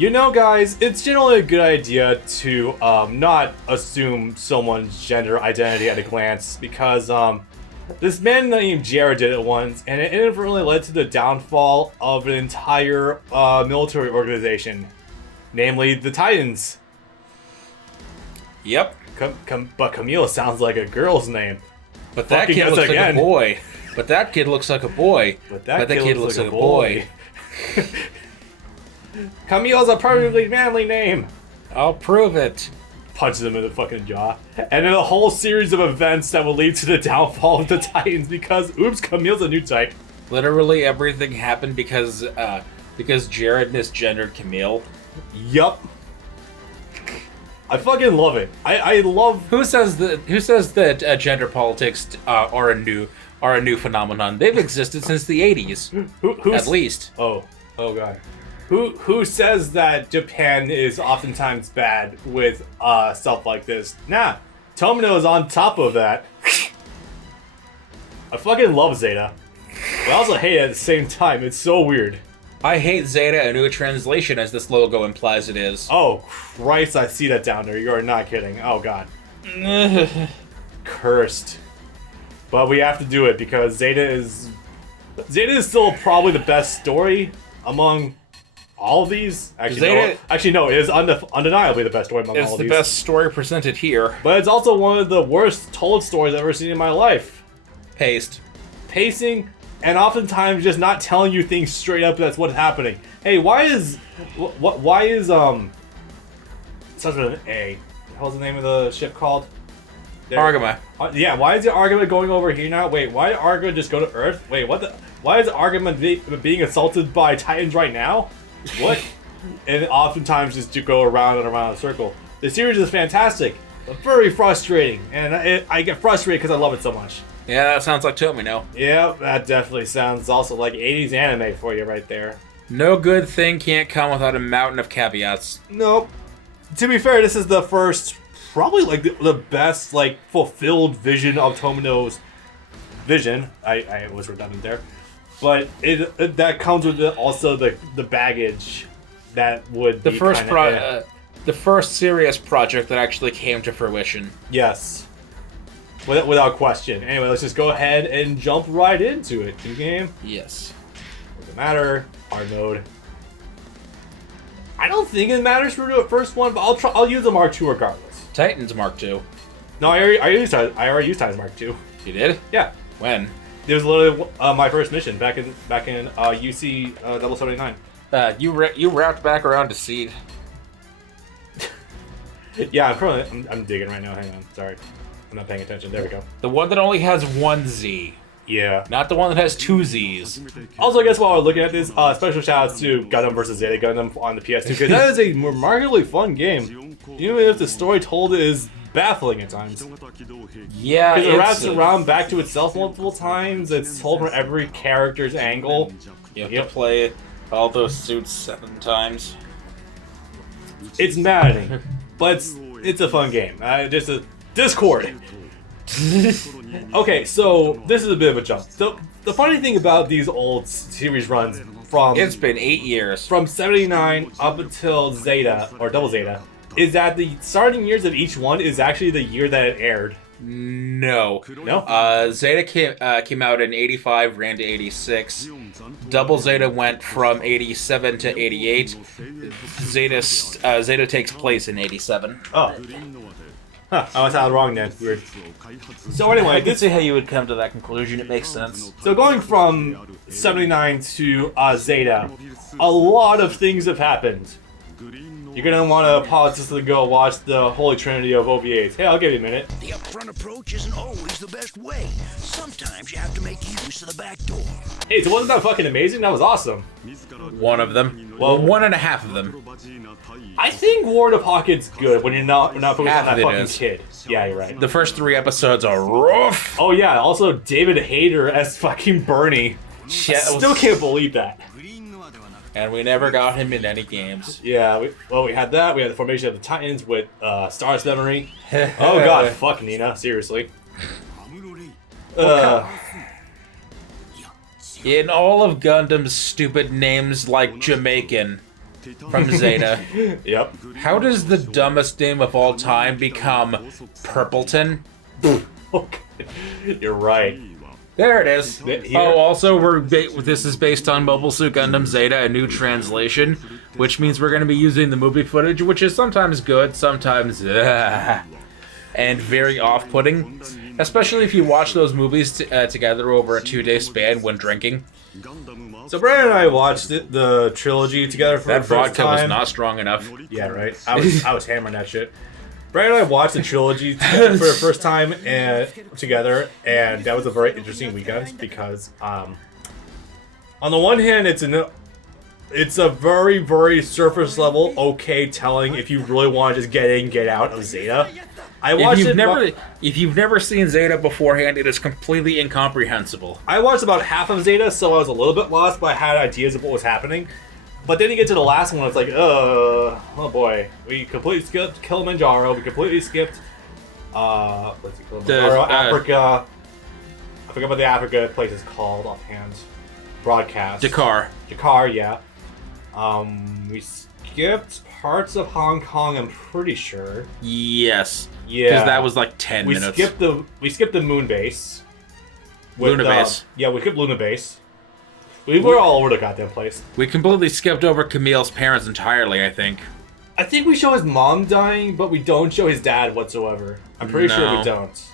You know, guys, it's generally a good idea to not assume someone's gender identity at a glance, because this man named Jared did it once, and it inadvertently led to the downfall of an entire military organization, namely the Titans. Yep. But Kamille sounds like a girl's name. But that kid looks like a boy. But that kid looks like a boy. But that kid looks like a boy. Kamille's a perfectly manly name. I'll prove it. Punches him in the fucking jaw. And then a whole series of events that will lead to the downfall of the Titans because, oops, Camille's a new type. Literally everything happened because Jared misgendered Kamille. Yup. I fucking love it. I love. Who says that gender politics are a new phenomenon? They've existed since the 80s. At least. Oh god. Who says that Japan is oftentimes bad with stuff like this? Nah, Tomino is on top of that. I fucking love Zeta. But I also hate it at the same time. It's so weird. I hate Zeta, a new translation, as this logo implies it is. Oh Christ, I see that down there. You are not kidding. Oh god. Cursed. But we have to do it because Zeta is still probably the best story among all of these. Actually, no, it is undeniably the best story among all of these. It's the best story presented here. But it's also one of the worst told stories I've ever seen in my life. Pacing, and oftentimes just not telling you things straight up. That's what's happening. Hey, why is such an A? What's the name of the ship called? Argama. Yeah, why is the Argama going over here now? Wait, why did Argama just go to Earth? Wait, what the? Why is Argama being assaulted by Titans right now? What? And oftentimes just to go around and around in a circle. The series is fantastic, but very frustrating, and I get frustrated because I love it so much. Yeah, that sounds like Tomino. Yeah, that definitely sounds also like 80s anime for you right there. No good thing can't come without a mountain of caveats. Nope. To be fair, this is the first, probably like the best, like, fulfilled vision of Tomino's vision. I was redundant there. But that comes with also the baggage that would be the first serious project that actually came to fruition. Yes. Without question. Anyway, let's just go ahead and jump right into it. New game? Yes. Doesn't matter. Hard mode. I don't think it matters for the first one, but I'll use the Mark II regardless. Titans Mark II. No, I already used Titans Mark II. You did? Yeah. When? It was literally my first mission back in UC 079. You wrapped back around to Seed. Yeah, I'm digging right now. Hang on, sorry, I'm not paying attention. There we go. The one that only has one Z. Yeah. Not the one that has two Z's. Also, I guess while we're looking at this, special shoutouts to Gundam vs. Zeta Gundam on the PS2 because that is a remarkably fun game, even if the story told is baffling at times. Yeah, because it wraps around back to itself multiple times. It's told from every character's angle. You have to play all those suits 7 times. It's maddening, but it's a fun game. Just a Discord. Okay, so this is a bit of a jump. So the funny thing about these old series runs it's been 8 years from 79 up until Zeta or Double Zeta is that the starting years of each one is actually the year that it aired. No. No? Zeta came out in 85, ran to 86. Double Zeta went from 87 to 88. Zeta takes place in 87. Oh. Huh, I was out wrong then. Weird. So anyway, I can see how you would come to that conclusion. It makes sense. So going from 79 to Zeta, a lot of things have happened. You're gonna want to pause to go watch the Holy Trinity of OVAs. Hey, I'll give you a minute. The upfront approach isn't always the best way. Sometimes you have to make use of the back door. Hey, so wasn't that fucking amazing? That was awesome. One of them. Well, 1.5 of them. I think War of the Pocket's good when you're not focused on that fucking kid. Yeah, you're right. The first 3 episodes are rough. Oh yeah, also David Hayter as fucking Bernie. Yeah, I still can't believe that. And we never got him in any games. Yeah, we had that. We had the formation of the Titans with Star's Memory. Oh god, fuck Nina, seriously. In all of Gundam's stupid names like Jamaican. from Zeta. Yep. How does the dumbest name of all time become Purpleton? Okay. You're right. There it is. Here. Oh, also, this is based on Mobile Suit Gundam Zeta, a new translation, which means we're going to be using the movie footage, which is sometimes good, sometimes and very off-putting, especially if you watch those movies together over a 2-day span when drinking. So Brandon and I watched the trilogy together for That the first vodka time. was not strong enough. Yeah, right. I was hammering that shit. Brandon and I watched the trilogy together for the first time together, and that was a very interesting weekend because, on the one hand, it's a very, very surface level, okay telling if you really want to just get in, get out of Zeta. If you've never seen Zeta beforehand, it is completely incomprehensible. I watched about half of Zeta, so I was a little bit lost, but I had ideas of what was happening. But then you get to the last one, it's like, oh boy. We completely skipped Kilimanjaro, we completely skipped, let's see, Kilimanjaro, Africa. I forgot what the Africa place is called offhand. Broadcast. Dakar, yeah. We skipped parts of Hong Kong, I'm pretty sure. Yes. Yeah. Because that was like 10 minutes. We skipped the moon base. Luna base. Yeah, we skipped Luna base. We were all over the goddamn place. We completely skipped over Kamille's parents entirely, I think. I think we show his mom dying, but we don't show his dad whatsoever. I'm pretty sure we don't.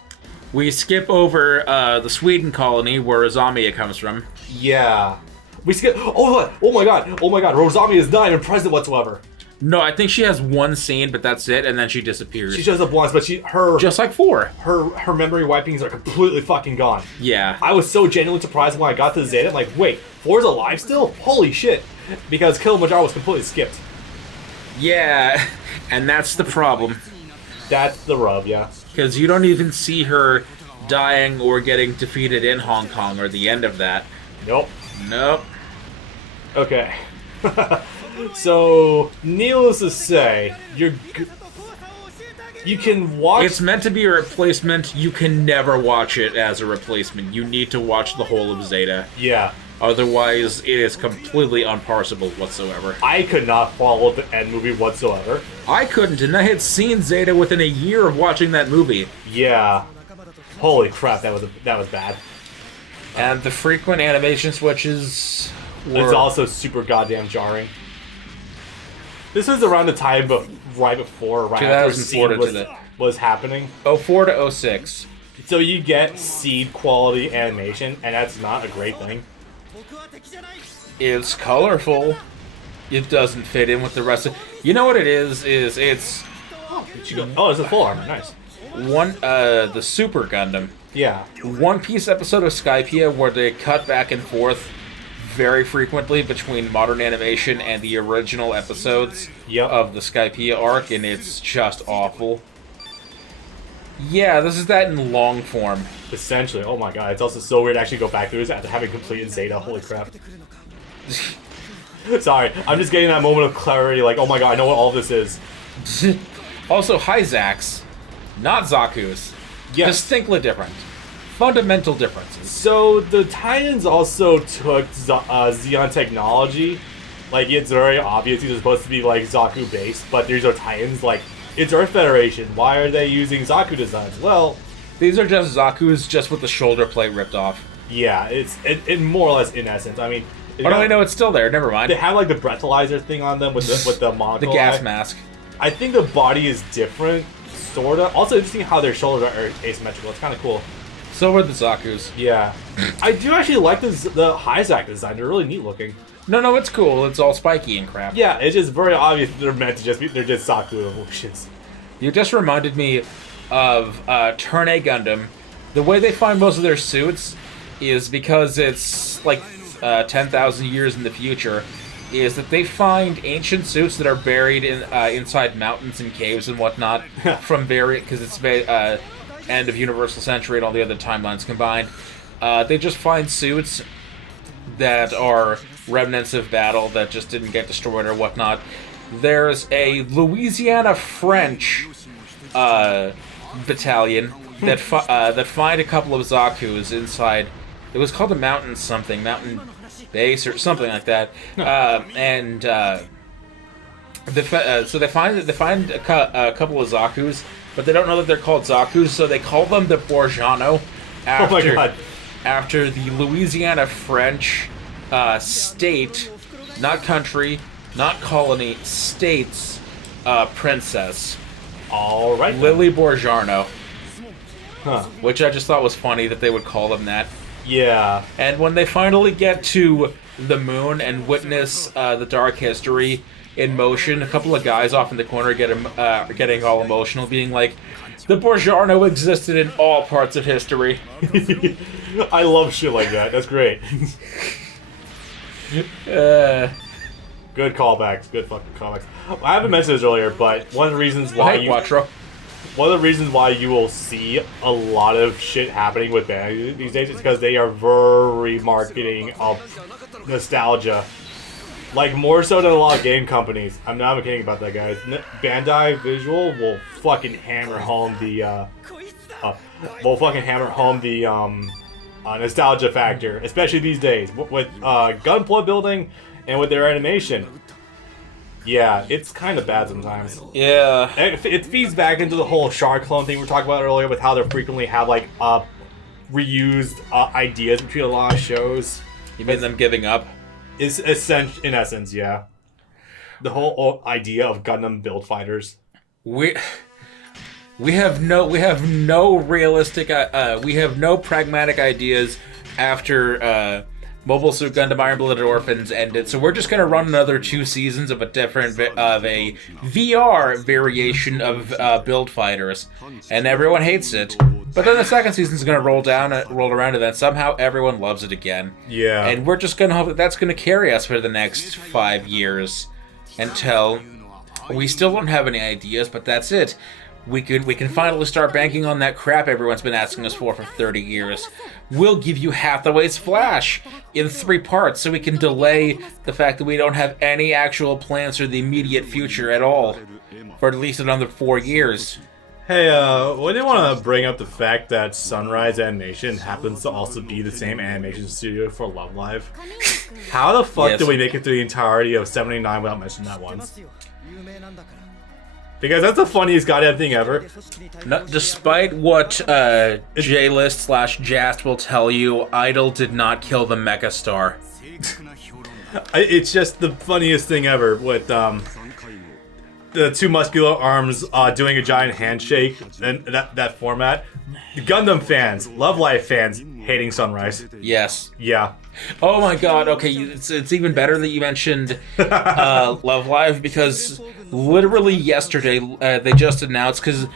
We skip over the Sweden colony where Azamiya comes from. Yeah. We skip. Oh my god. Rosami is not even present whatsoever. No, I think she has one scene, but that's it, and then she disappears. She shows up once, but her just like 4. Her memory wipings are completely fucking gone. Yeah. I was so genuinely surprised when I got to Zeta. I'm like, wait, 4's alive still? Holy shit! Because Kilimanjaro was completely skipped. Yeah, and that's the problem. That's the rub, yeah. Because you don't even see her dying or getting defeated in Hong Kong or the end of that. Nope. Okay. So, needless to say, you can watch... It's meant to be a replacement. You can never watch it as a replacement. You need to watch the whole of Zeta. Yeah. Otherwise, it is completely unparsable whatsoever. I could not follow the end movie whatsoever. I couldn't, and I had seen Zeta within a year of watching that movie. Yeah. Holy crap, that was bad. And the frequent animation switches were... It's also super goddamn jarring. This was around the time right after Seed was happening. 04 to 06. So you get Seed quality animation, and that's not a great thing. It's colorful. It doesn't fit in with the rest of... You know what it is it's... Oh, it's a full armor, nice. The Super Gundam. Yeah. One Piece episode of Skypiea where they cut back and forth very frequently between modern animation and the original episodes of the Skypiea arc, and it's just awful. Yeah, this is that in long form. Essentially. Oh my god, it's also so weird to actually go back through this after having completed Zeta. Holy crap. Sorry, I'm just getting that moment of clarity, like, oh my god, I know what all this is. Also, Hyzax, not Zaku's. Yes. Distinctly different. Fundamental differences. So, the Titans also took Xeon technology. Like, it's very obvious these are supposed to be, like, Zaku-based, but these are Titans, like, it's Earth Federation. Why are they using Zaku designs? Well... These are just Zaku's, just with the shoulder plate ripped off. Yeah, it's more or less in essence. I mean... Oh, no, I know it's still there. Never mind. They have, like, the breathalyzer thing on them with the monocle. The gas mask. I think the body is different, sorta. Also, interesting how their shoulders are asymmetrical. It's kind of cool. So are the Zaku's. Yeah. I do actually like the Hyzac design. They're really neat looking. No, it's cool. It's all spiky and crap. Yeah, it's just very obvious they're meant to just be, they're just Zaku evolutions. You just reminded me of Turn A Gundam. The way they find most of their suits is because it's like 10,000 years in the future, is that they find ancient suits that are buried in inside mountains and caves and whatnot from because it's end of Universal Century and all the other timelines combined. They just find suits that are remnants of battle that just didn't get destroyed or whatnot. There's a Louisiana French battalion that find a couple of Zaku's inside. It was called a mountain base or something like that, and So they find a couple of Zaku's, but they don't know that they're called Zaku's, so they call them the Borgiano Oh my god. after the Louisiana French state, not country, not colony, state's princess, All right. Lily Borgiano. Huh. Which I just thought was funny that they would call them that. Yeah. And when they finally get to the moon and witness the dark history in motion, a couple of guys off in the corner getting all emotional, being like, the Borgiano existed in all parts of history. I love shit like that. That's great. Good callbacks. Good fucking callbacks. I haven't mentioned this earlier, but one of the reasons why one of the reasons why you will see a lot of shit happening with bands these days is because they are very marketing of nostalgia. Like, more so than a lot of game companies. I'm not kidding about that, guys. Bandai Visual will fucking hammer home the, nostalgia factor, especially these days. With gunplay building and with their animation. Yeah, it's kind of bad sometimes. Yeah. It feeds back into the whole shark clone thing we were talking about earlier, with how they frequently have, like, reused ideas between a lot of shows. You mean them giving up? Is in essence, yeah. The whole idea of Gundam build fighters. We have no realistic we have no pragmatic ideas after Mobile Suit Gundam Iron Blooded Orphans ended, so we're just gonna run another 2 seasons of a VR variation of build fighters, and everyone hates it. But then the second season's gonna roll around, and then somehow everyone loves it again. Yeah. And we're just gonna hope that that's gonna carry us for the next 5 years, until we still don't have any ideas. But that's it. We can finally start banking on that crap everyone's been asking us for 30 years. We'll give you Hathaway's Flash in 3 parts, so we can delay the fact that we don't have any actual plans for the immediate future at all, for at least another 4 years. Hey, we didn't want to bring up the fact that Sunrise Animation happens to also be the same animation studio for Love Live. How the fuck Yes. did we make it through the entirety of 79 without mentioning that once? Because that's the funniest goddamn thing ever. No, despite what J-List/Jast will tell you, Idol did not kill the Mecha Star. It's just the funniest thing ever with the 2 muscular arms doing a giant handshake and that format. The Gundam fans, Love Live fans, hating Sunrise. Yes. Yeah. Oh my god, okay, it's even better that you mentioned Love Live, because literally yesterday they just announced, because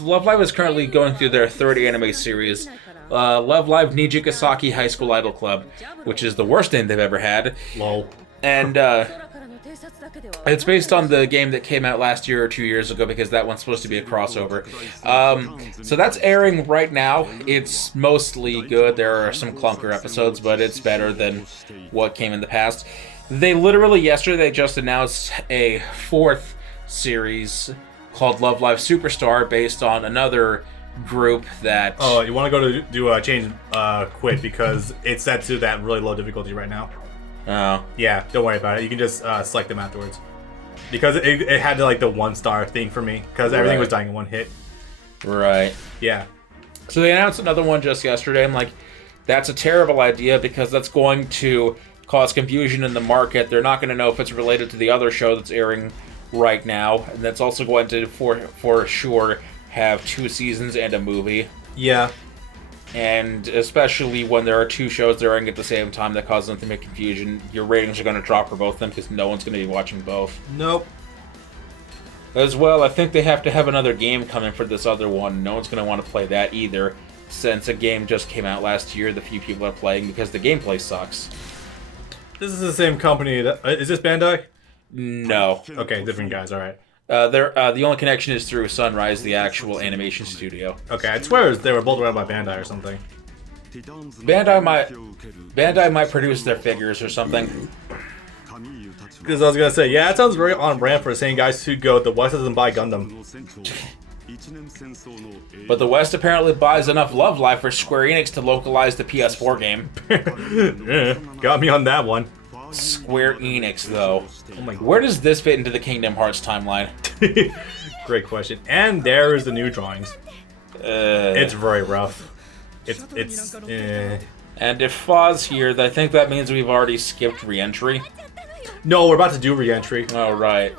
Love Live is currently going through their 3rd anime series, Love Live Nijigasaki High School Idol Club, which is the worst name they've ever had. Lol. And it's based on the game that came out last year or 2 years ago, because that one's supposed to be a crossover. So that's airing right now. It's mostly good. There are some clunker episodes, but it's better than what came in the past. They literally yesterday just announced a 4th series called Love Live Superstar, based on another group that... Oh, you want to go to do a change quit because it's set to that really low difficulty right now. Oh. Yeah, don't worry about it. You can just select them afterwards. Because it had like the 1-star thing for me, because everything was dying in 1 hit. Right. Yeah. So they announced another one just yesterday. I'm like, that's a terrible idea, because that's going to cause confusion in the market. They're not going to know if it's related to the other show that's airing right now, and that's also going to, for sure, have 2 seasons and a movie. Yeah. And especially when there are 2 shows airing at the same time, that causes them to make confusion. Your ratings are going to drop for both of them, because no one's going to be watching both. Nope. As well, I think they have to have another game coming for this other one. No one's going to want to play that either, since a game just came out last year that few people are playing because the gameplay sucks. This is the same company that... is this Bandai? No. Okay, different guys, alright. The only connection is through Sunrise, the actual animation studio. Okay, I swear they were both run by Bandai or something. Bandai might produce their figures or something. Because I was gonna say, yeah, that sounds very on brand for the same guys who go, the West doesn't buy Gundam. But the West apparently buys enough Love Live for Square Enix to localize the PS4 game. Yeah, got me on that one. Square Enix, though. Oh my Where does this fit into the Kingdom Hearts timeline? Great question. And there's the new drawings. It's very rough. It's And if Faw's here, I think that means we've already skipped re-entry. No, we're about to do re-entry. Oh, right.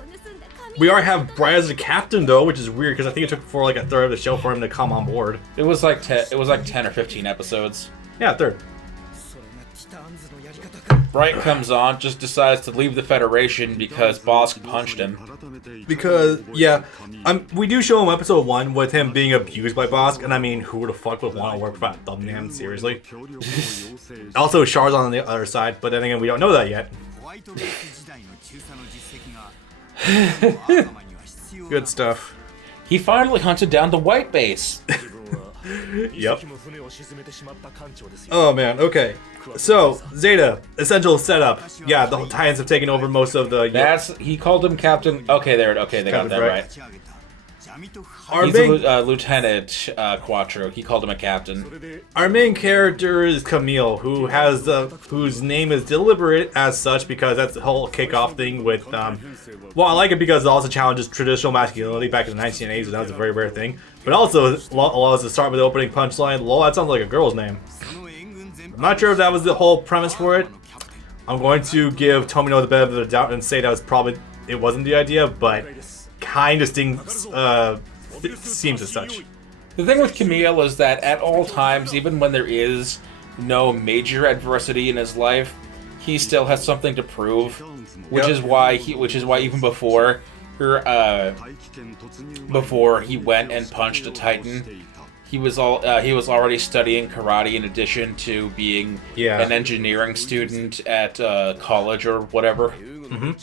We already have Brian as a captain though, which is weird because I think it took for like a third of the show for him to come on board. It was like 10 or 15 episodes. Yeah, a third. Bright comes on, just decides to leave the Federation because Bosk punched him. Because yeah, we do show him episode 1 with him being abused by Bosk, and I mean, who the fuck would want to work for that thumbnail? Seriously. Also, Char's on the other side, but then again, we don't know that yet. Good stuff. He finally hunted down the White Base. Yep. Oh man, okay. So, Zeta, essential setup. Yeah, the Titans have taken over most of the... He called him Captain... Okay, they got that right. He's a Lieutenant Quattro. He called him a captain. Our main character is Kamille, who has whose name is deliberate as such because that's the whole kickoff thing with well, I like it because it also challenges traditional masculinity back in the 1980s, and that was a very rare thing. But also allows us to start with the opening punchline. Lol, that sounds like a girl's name. I'm not sure if that was the whole premise for it. I'm going to give Tomino the benefit of the doubt and say that it wasn't the idea, but kind of seems as such. The thing with Kamille is that at all times, even when there is no major adversity in his life, he still has something to prove, which is why even before he went and punched a Titan, he was already studying karate in addition to being an engineering student at college or whatever. Mm-hmm.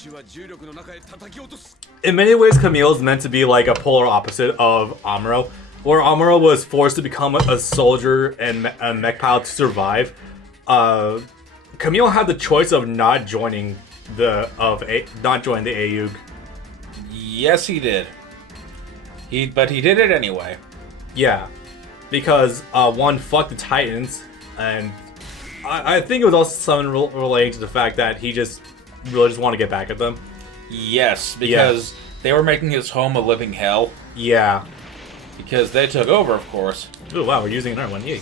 In many ways, Kamille is meant to be like a polar opposite of Amuro, where Amuro was forced to become a soldier and a mech pilot to survive. Kamille had the choice of not joining the AUG. Yes, he did. But he did it anyway. Yeah, because one, fuck the Titans, and I think it was also something relating to the fact that he just really just want to get back at them. Yes, because they were making his home a living hell. Yeah. Because they took over, of course. Oh wow, we're using another one. Yay.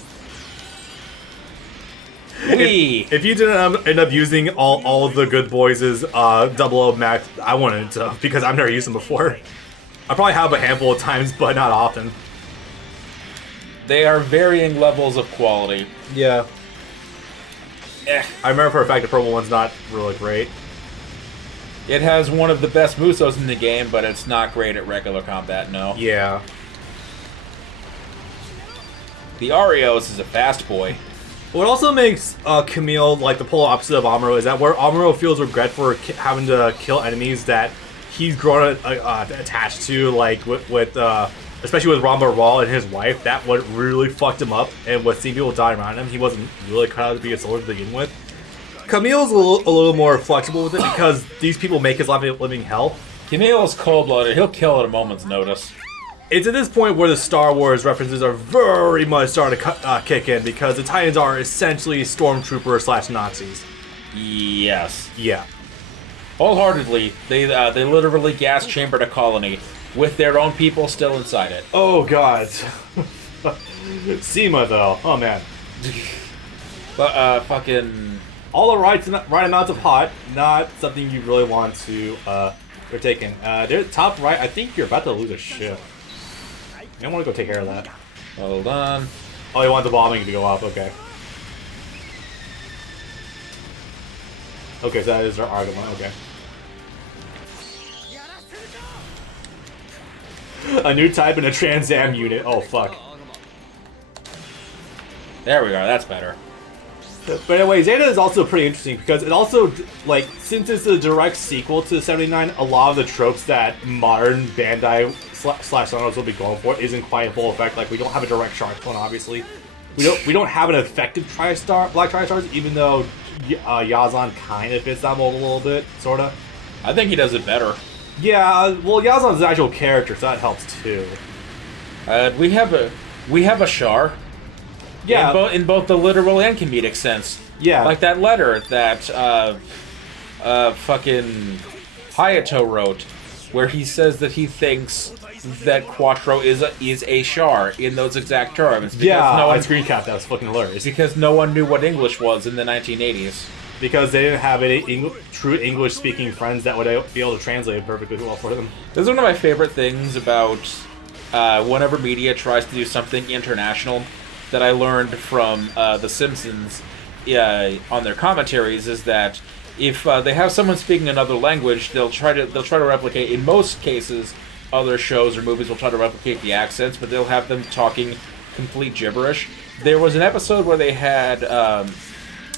If you didn't end up using all of the good boys' 00 Mac, I wanted to, because I've never used them before. I probably have a handful of times, but not often. They are varying levels of quality. Yeah. I remember for a fact the purple one's not really great. It has one of the best Musos in the game, but it's not great at regular combat, no. Yeah. The Arios is a fast boy. What also makes Kamille like the polar opposite of Amuro is that where Amuro feels regret for having to kill enemies that he's grown attached to, like with especially with Ramba Raw and his wife, that what really fucked him up, and with seeing people die around him, he wasn't really cut out to be a soldier to begin with. Kamille's a little more flexible with it because these people make his life a living hell. Kamille's cold-blooded. He'll kill at a moment's notice. It's at this point where the Star Wars references are very much starting to kick in, because the Titans are essentially stormtroopers / Nazis. Yes. Yeah. Wholeheartedly, they literally gas chambered a colony with their own people still inside it. Oh god. SEMA though. Oh man. But fucking all the right amounts of hot, not something you really want to partake in. There, top right. I think you're about to lose a ship. I want to go take care of that. Hold on. Oh, you want the bombing to go off? Okay. Okay, so that is our argument. Okay. A new type and a Trans Am unit. Oh fuck. There we go. That's better. But anyway, Zeta is also pretty interesting because it also, like, since it's a direct sequel to 79, a lot of the tropes that modern Bandai / Sonos will be going for isn't quite in full effect. Like, we don't have a direct Shark one, obviously. We don't have an effective Black Tri-Stars, even though Yazan kind of fits that mold a little bit, sorta. I think he does it better. Yeah, well, Yazan's an actual character, so that helps too. We have a Char. Yeah. In both the literal and comedic sense. Yeah. Like that letter that fucking Hayato wrote, where he says that he thinks that Quattro is a Char in those exact terms. Yeah, no I screen capped that. Was fucking hilarious. Because no one knew what English was in the 1980s. Because they didn't have any true English-speaking friends that would be able to translate it perfectly well for them. This is one of my favorite things about whenever media tries to do something international that I learned from The Simpsons on their commentaries is that if they have someone speaking another language, they'll try to replicate. In most cases, other shows or movies will try to replicate the accents, but they'll have them talking complete gibberish. There was an episode where they had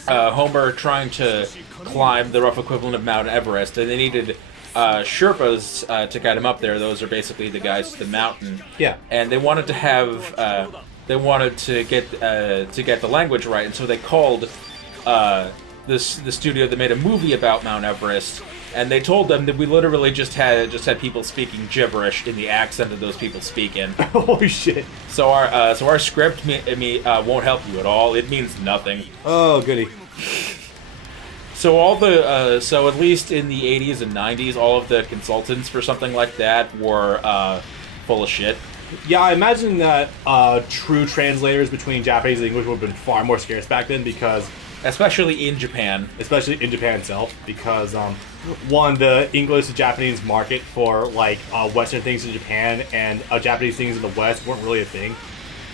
Homer trying to climb the rough equivalent of Mount Everest, and they needed Sherpas to guide him up there. Those are basically the guys to the mountain. Yeah. And they wanted to have to get the language right, and so they called the studio that made a movie about Mount Everest, and they told them that we literally just had people speaking gibberish in the accent that those people speak in. Holy shit! So our script won't help you at all. It means nothing. Oh goody. So so at least in the 80s and 90s, all of the consultants for something like that were full of shit. Yeah, I imagine that true translators between Japanese and English would have been far more scarce back then because... Especially in Japan. Especially in Japan itself, because one, the English to Japanese market for like Western things in Japan and Japanese things in the West weren't really a thing.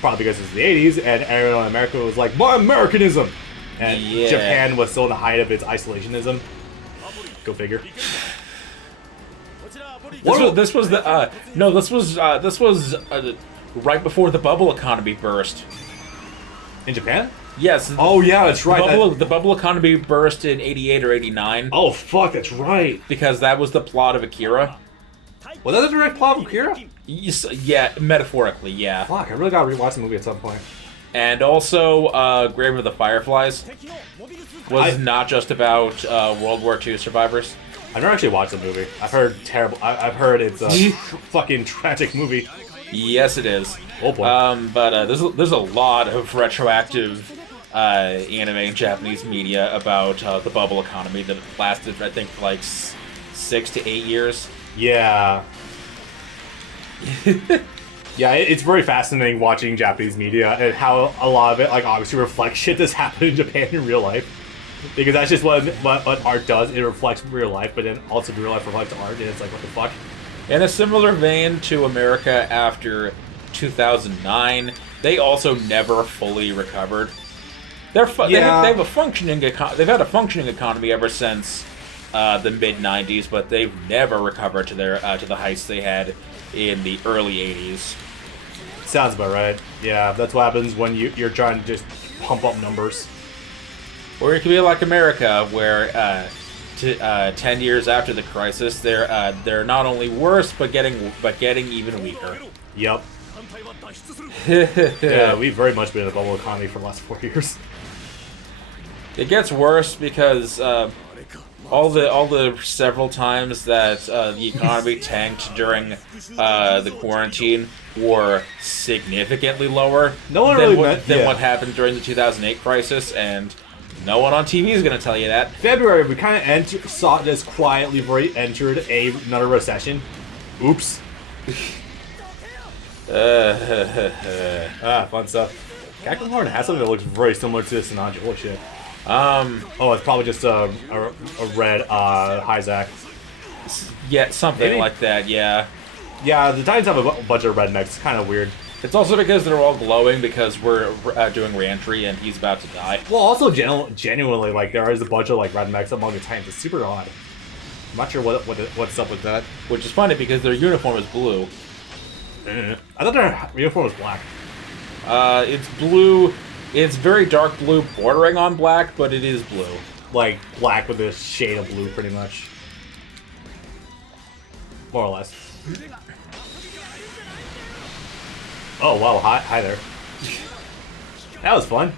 Probably because it's the 80s and everyone in America was like, my Americanism! And Japan was still in the height of its isolationism. Go figure. This was right before the bubble economy burst. In Japan? Yes. Oh yeah, that's right. The bubble economy burst in 88 or 89. Oh fuck, that's right. Because that was the plot of Akira. Was that the direct plot of Akira? Yeah, metaphorically, yeah. Fuck, I really gotta rewatch the movie at some point. And also, Grave of the Fireflies was not just about World War II survivors. I've never actually watched the movie. I've heard terrible. I've heard it's a fucking tragic movie. Yes, it is. Oh boy. But there's a lot of retroactive anime and Japanese media about the bubble economy that lasted, I think, for like 6 to 8 years. Yeah. Yeah, it's very fascinating watching Japanese media and how a lot of it, like, obviously reflects shit that's happened in Japan in real life. Because that's just what art does. It reflects real life, but then also real life reflects art, and it's like, what the fuck? In a similar vein to America after 2009, they also never fully recovered. They've had a functioning economy ever since the mid 90s, but they've never recovered to the heights they had in the early 80s. Sounds about right. Yeah, that's what happens when you're trying to just pump up numbers. Or it could be like America, where 10 years after the crisis, they're not only worse, but getting even weaker. Yep. Yeah, we've very much been in a bubble economy for the last 4 years. It gets worse because all the several times that the economy tanked during the quarantine were significantly lower than what happened during the 2008 crisis, and no one on TV is going to tell you that. February, we kind of saw this quietly entered another recession. Oops. Fun stuff. Gakuen Horn has something that looks very similar to this Sinanji. Holy shit. Oh, it's probably just a red Hyzak. Yeah, something Maybe? like that, yeah. Yeah, the Titans have a bunch of red mechs. It's kind of weird. It's also because they're all glowing because we're doing re-entry and he's about to die. Well, also genuinely, like, there is a bunch of like red mechs among the Titans. It's super odd. I'm not sure what's up with that. Which is funny because their uniform is blue. I thought their uniform was black. It's blue. It's very dark blue, bordering on black, but it is blue. Like black with a shade of blue, pretty much. More or less. Oh wow! Hi there. That was fun.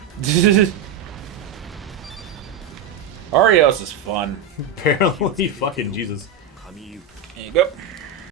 Arios is fun. Apparently, fucking Jesus. There you go.